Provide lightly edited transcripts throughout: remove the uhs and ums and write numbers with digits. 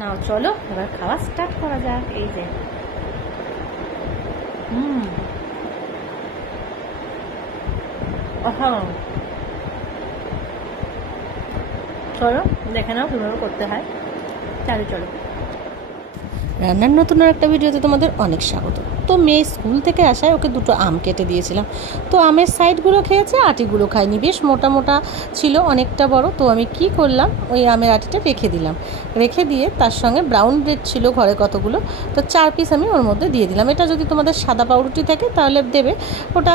নাও চলো এবার খাওয়া স্টার্ট করা যাক। এই যে চলো দেখে নাও কীভাবে করতে হয়। চলো রান্নার নতুন একটা ভিডিওতে তোমাদের অনেক স্বাগত। তো মেয়ে স্কুল থেকে আসায় ওকে দুটো আম কেটে দিয়েছিলাম। তো আমের সাইডগুলো খেয়েছে, আটিগুলো খায়নি। বেশ মোটা মোটা ছিল, অনেকটা বড়। তো আমি কি করলাম, ওই আমের আটিটা রেখে দিলাম। রেখে দিয়ে তার সঙ্গে ব্রাউন ব্রেড ছিল ঘরে কতগুলো, তো 4 পিস আমি ওর মধ্যে দিয়ে দিলাম। এটা যদি তোমাদের সাদা পাউরুটি থাকে তাহলে দেবে, ওটা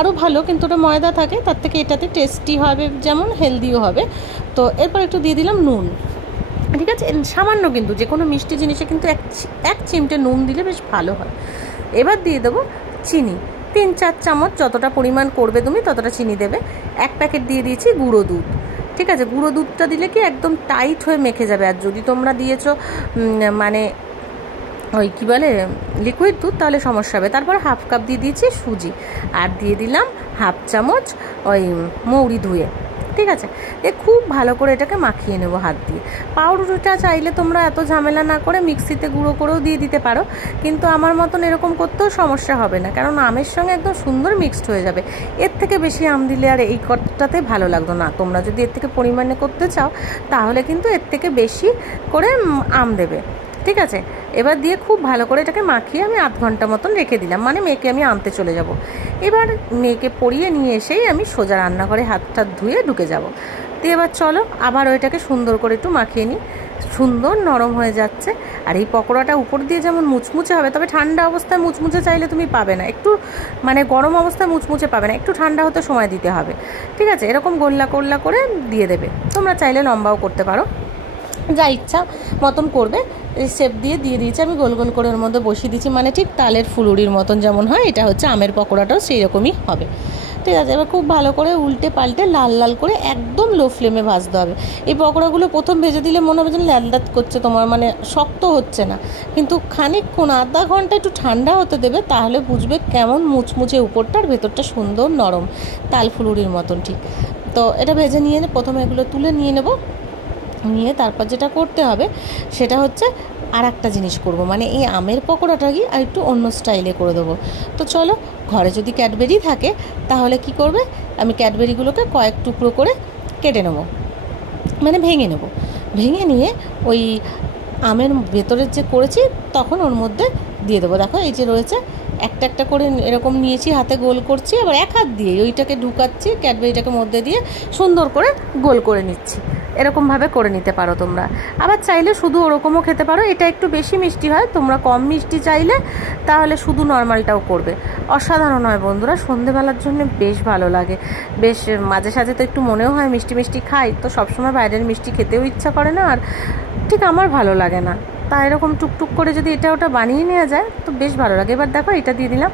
আরও ভালো, কিন্তু ওটা ময়দা থাকে, তার থেকে এটাতে টেস্টি হবে, যেমন হেলদিও হবে। তো এরপর একটু দিয়ে দিলাম নুন। ঠিক আছে, সামান্য, কিন্তু যে কোনো মিষ্টি জিনিসে কিন্তু এক চিমটে নুন দিলে বেশ ভালো হয়। এবার দিয়ে দেবো চিনি, 3-4 চামচ, যতটা পরিমাণ করবে তুমি ততটা চিনি দেবে। 1 প্যাকেট দিয়ে দিয়েছি গুঁড়ো দুধ। ঠিক আছে, গুঁড়ো দুধটা দিলে কি একদম টাইট হয়ে মেখে যাবে। আর যদি তোমরা দিয়েছো মানে ওই কী বলে লিকুইড দুধ, তাহলে সমস্যা হবে। তারপর 1/2 কাপ দিয়ে দিয়েছি সুজি, আর দিয়ে দিলাম 1/2 চামচ ওই মৌরি ধুয়ে। ঠিক আছে, খুব ভালো করে এটাকে মাখিয়ে নেবো হাত দিয়ে। পাউরুটিটা চাইলে তোমরা এত ঝামেলা না করে মিক্সিতে গুঁড়ো করেও দিয়ে দিতে পারো, কিন্তু আমার মতন এরকম করতেও সমস্যা হবে না, কারণ আমের সঙ্গে একদম সুন্দর মিক্সড হয়ে যাবে। এর থেকে বেশি আম দিলে আর এই কটাতে ভালো লাগতো না। তোমরা যদি এর থেকে পরিমাণে করতে চাও তাহলে কিন্তু এর থেকে বেশি করে আম দেবে। ঠিক আছে, এবার দিয়ে খুব ভালো করে এটাকে মাখিয়ে আমি 1/2 ঘন্টা মতন রেখে দিলাম। মানে মেয়েকে আমি আনতে চলে যাব। এবার মেয়েকে পরিয়ে নিয়ে এসেই আমি সোজা রান্নাঘরে হাত ধুয়ে ঢুকে যাব। তো এবার চলো আবার ওইটাকে সুন্দর করে একটু মাখিয়ে নিই। সুন্দর নরম হয়ে যাচ্ছে। আর এই পকোড়াটা উপর দিয়ে যেমন মুচমুচে হবে, তবে ঠান্ডা অবস্থায় মুচমুচে চাইলে তুমি পাবে না, একটু মানে গরম অবস্থায় মুচমুচে পাবে না, একটু ঠান্ডা হতে সময় দিতে হবে। ঠিক আছে, এরকম গোল্লা কোল্লা করে দিয়ে দেবে। তোমরা চাইলে লম্বাও করতে পারো, যা ইচ্ছা মতন করবে। শেপ দিয়ে দিয়েছি আমি, গোল গোল করে ওর মধ্যে বসিয়ে দিচ্ছি, মানে ঠিক তালের ফুলুরির মতন যেমন হয়, এটা হচ্ছে আমের পকোড়াটাও সেই রকমই হবে। ঠিক আছে, এবার খুব ভালো করে উল্টে পাল্টে লাল লাল করে একদম লো ফ্লেমে ভাজতে হবে। এই পকোড়াগুলো প্রথম ভেজে দিলে মনে হবে যেন ল্যালদাত করছে তোমার, মানে শক্ত হচ্ছে না, কিন্তু খানিকক্ষণ 1/2 ঘন্টা একটু ঠান্ডা হতে দেবে, তাহলে বুঝবে কেমন মুচমুচে উপরটা আর ভেতরটা সুন্দর নরম তাল ফুলুরির মতন। ঠিক, তো এটা ভেজে নিয়ে প্রথমে এগুলো তুলে নিয়ে নেব। নিয়ে তারপর যেটা করতে হবে সেটা হচ্ছে আর একটা জিনিস করব, মানে এই আমের পকোড়াটা কি আর একটু অন্য স্টাইলে করে দেবো। তো চলো, ঘরে যদি ক্যাডবেরি থাকে তাহলে কি করবে, আমি ক্যাডবেরিগুলোকে কয়েক টুকরো করে কেটে নেব, মানে ভেঙে নেব। ভেঙে নিয়ে ওই আমের ভেতরের যে করেছি তখন ওর মধ্যে দিয়ে দেবো। দেখো এই যে রয়েছে, একটা একটা করে এরকম নিয়েছি, হাতে গোল করছি, আবার এক হাত দিয়ে ওইটাকে ঢুকাচ্ছি, ক্যাডবেরিটাকে মধ্যে দিয়ে সুন্দর করে গোল করে নিচ্ছি। এরকমভাবে করে নিতে পারো তোমরা। আবার চাইলে শুধু ওরকমও খেতে পারো, এটা একটু বেশি মিষ্টি হয়। তোমরা কম মিষ্টি চাইলে তাহলে শুধু নর্মালটাও করবে। অসাধারণ হয় বন্ধুরা, সন্ধেবেলার জন্য বেশ ভালো লাগে। বেশ মাঝে সাঝে তো একটু মনেও হয় মিষ্টি মিষ্টি খাই, তো সবসময় বাইরের মিষ্টি খেতেও ইচ্ছা করে না, আর ঠিক আমার ভালো লাগে না। তা এরকম টুকটুক করে যদি এটা ওটা বানিয়ে নেওয়া যায় তো বেশ ভালো লাগে। এবার দেখো এটা দিয়ে দিলাম।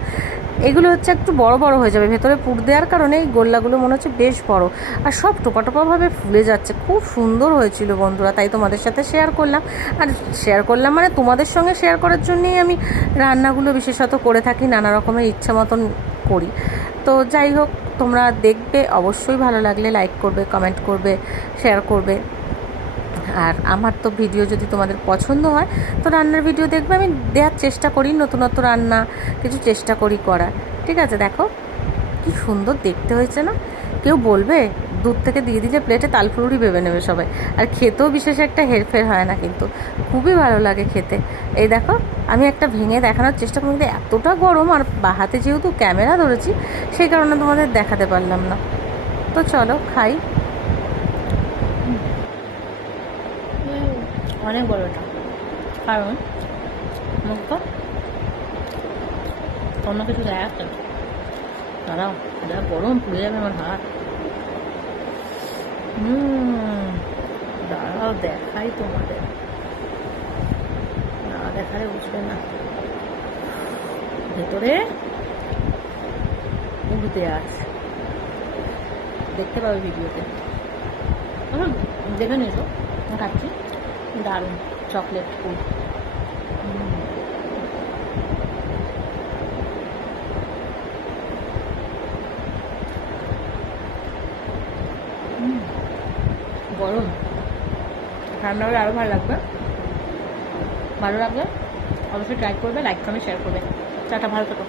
এগুলো হচ্ছে একটু বড় বড় হয়ে যাবে, ভেতরে পুর দেওয়ার কারণে এই গোল্লাগুলো মনে হচ্ছে বেশ বড়, আর সব টোপা টোপাভাবে ফুলে যাচ্ছে। খুব সুন্দর হয়েছিল বন্ধুরা, তাই তোমাদের সাথে শেয়ার করলাম। আর শেয়ার করলাম মানে তোমাদের সঙ্গে শেয়ার করার জন্যই আমি রান্নাগুলো বিশেষত করে থাকি, নানা রকমের ইচ্ছা মতন করি। তো যাই হোক, তোমরা দেখবে, অবশ্যই ভালো লাগলে লাইক করবে, কমেন্ট করবে, শেয়ার করবে। আর আমার তো ভিডিও যদি তোমাদের পছন্দ হয় তো রান্নার ভিডিও দেখবে, আমি দেওয়ার চেষ্টা করি, নতুনত্ব রান্না কিছু চেষ্টা করি করার। ঠিক আছে, দেখো কি সুন্দর দেখতে হয়েছে না? কেউ বলবে দুধ থেকে দিয়ে দিলে প্লেটে তালফুলুরি ভেবে নেবে সবাই। আর খেতেও বিশেষ একটা হেরফের হয় না, কিন্তু খুবই ভালো লাগে খেতে। এই দেখো আমি একটা ভেঙে দেখানোর চেষ্টা করি, কিন্তু এতটা গরম, আর বাহাতে যেহেতু ক্যামেরা ধরেছি সেই কারণে তোমাদের দেখাতে পারলাম না। তো চলো খাই। অনেক বড় এটা, কারণ মুখটা অন্য কিছু দেয় আছে। দাঁড়াও, যা গরম পুড়ে যাবে আমার হাত। দাঁড়াও দেখাই তোমাদের, না দেখালে বুঝবে না। ভেতরে উঠতে আছে, দেখতে পাবে ভিডিওতে, দেখে নিয়েছো। খাচ্ছি, দারুণ চকলেট ফুড। গরম, ঠান্ডা হলে আরও ভালো লাগবে। ভালো লাগলে অবশ্যই ট্রাই করবে, লাইক কমেন্ট শেয়ার করবে। টাটা, ভালো থাকো।